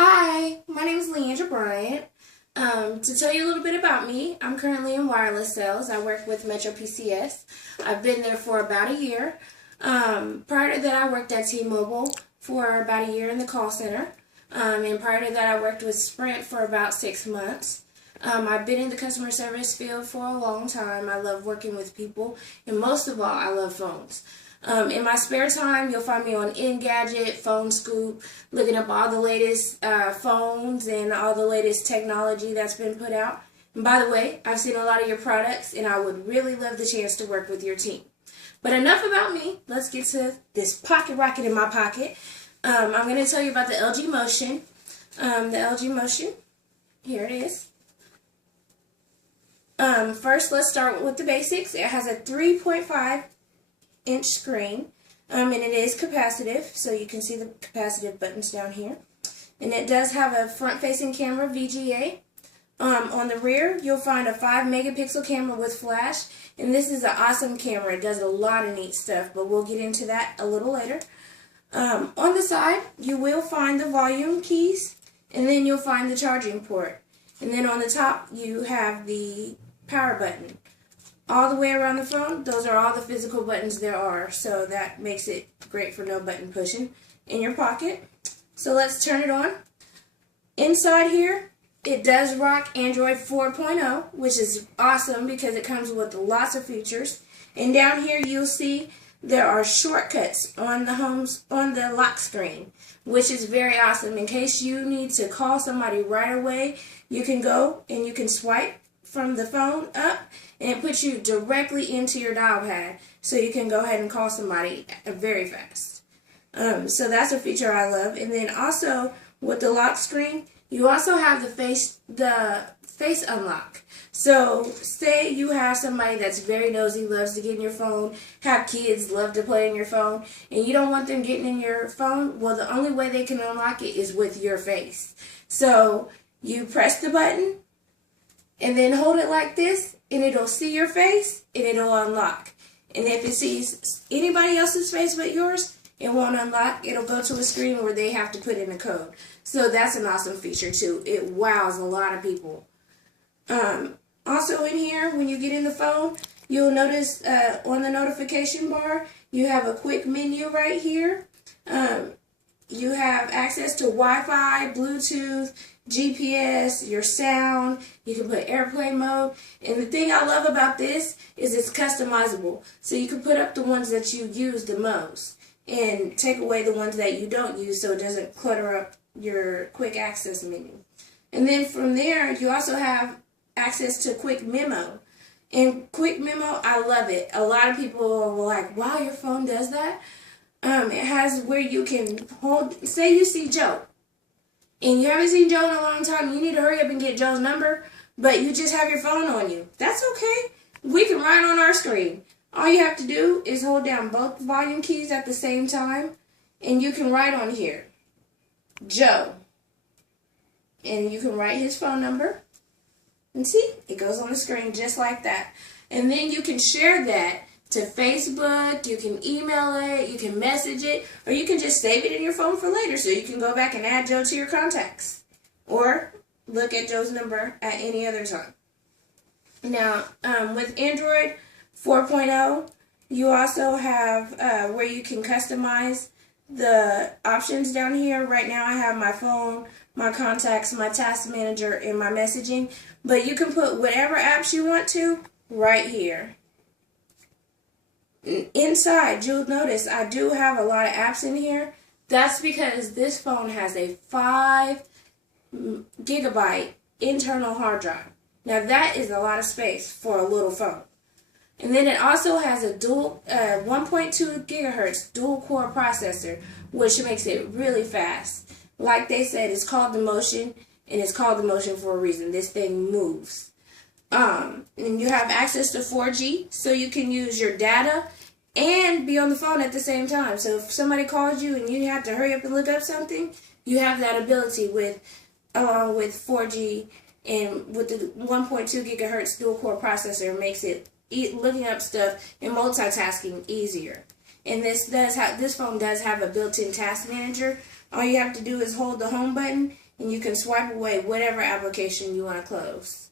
Hi, my name is Leandra Bryant. To tell you a little bit about me, I'm currently in wireless sales. I work with Metro PCS. I've been there for about a year. Prior to that, I worked at T-Mobile for about a year in the call center. And prior to that, I worked with Sprint for about 6 months. I've been in the customer service field for a long time. I love working with people, and most of all, I love phones. In my spare time, you'll find me on Engadget, Phone Scoop, looking up all the latest phones and all the latest technology that's been put out. And by the way, I've seen a lot of your products, and I would really love the chance to work with your team. But enough about me. Let's get to this pocket rocket in my pocket. I'm going to tell you about the LG Motion. The LG Motion, here it is. First, let's start with the basics. It has a 3.5-inch screen, and it is capacitive, so you can see the capacitive buttons down here. And it does have a front-facing camera, VGA. On the rear, you'll find a 5-megapixel camera with flash, and this is an awesome camera. It does a lot of neat stuff, but we'll get into that a little later. On the side, you will find the volume keys, and then you'll find the charging port. And then on the top, you have the power button. All the way around the phone, those are all the physical buttons there are, so that makes it great for no button pushing in your pocket. So let's turn it on. Inside here, it does rock Android 4.0, which is awesome because it comes with lots of features. And down here you'll see there are shortcuts on the lock screen, which is very awesome. In case you need to call somebody right away, you can go and you can swipe from the phone up, and it puts you directly into your dial pad, so you can go ahead and call somebody very fast. So that's a feature I love. And then also with the lock screen, you also have the face unlock. So say you have somebody that's very nosy, loves to get in your phone, have kids, love to play in your phone, and you don't want them getting in your phone. Well, the only way they can unlock it is with your face. So you press the button and then hold it like this, and it'll see your face and it'll unlock. And if it sees anybody else's face but yours, it won't unlock. It'll go to a screen where they have to put in a code. So that's an awesome feature too. It wows a lot of people. Also in here, when you get in the phone, you'll notice on the notification bar, you have a quick menu right here. You have access to Wi-Fi, Bluetooth, GPS, your sound. You can put airplane mode. And the thing I love about this is it's customizable. So you can put up the ones that you use the most and take away the ones that you don't use so it doesn't clutter up your quick access menu. And then from there, you also have access to quick memo. And quick memo, I love it. A lot of people are like, wow, your phone does that? It has where you can hold, say you see Joe, and you haven't seen Joe in a long time, you need to hurry up and get Joe's number, but you just have your phone on you. That's okay. We can write on our screen. All you have to do is hold down both volume keys at the same time, and you can write on here, Joe. And you can write his phone number, and see, it goes on the screen just like that. And then you can share that to Facebook, you can email it, you can message it, or you can just save it in your phone for later so you can go back and add Joe to your contacts. Or look at Joe's number at any other time. Now, with Android 4.0, you also have where you can customize the options down here. Right now I have my phone, my contacts, my task manager, and my messaging. But you can put whatever apps you want to right here. Inside, you'll notice I do have a lot of apps in here. That's because this phone has a 5-gigabyte internal hard drive. Now that is a lot of space for a little phone. And then it also has a 1.2 gigahertz dual core processor, which makes it really fast. Like they said, it's called the Motion, and it's called the Motion for a reason. This thing moves. And you have access to 4G, so you can use your data and be on the phone at the same time. So if somebody calls you and you have to hurry up and look up something, you have that ability along with 4G, and with the 1.2 gigahertz dual core processor makes it looking up stuff and multitasking easier. And this phone does have a built-in task manager. All you have to do is hold the home button and you can swipe away whatever application you want to close.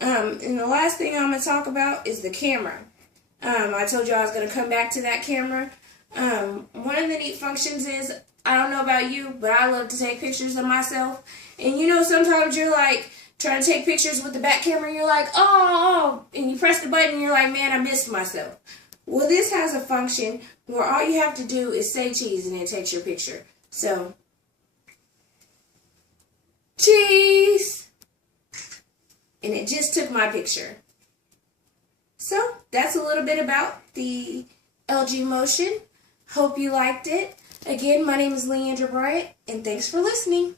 And the last thing I'm going to talk about is the camera. I told you I was going to come back to that camera. One of the neat functions is, I don't know about you, but I love to take pictures of myself. And you know, sometimes you're like trying to take pictures with the back camera and you're like, oh, and you press the button and you're like, man, I missed myself. Well, this has a function where all you have to do is say cheese and it takes your picture. So, cheese! And it just took my picture. So, that's a little bit about the LG Motion. Hope you liked it. Again, my name is Leandra Bryant, and thanks for listening.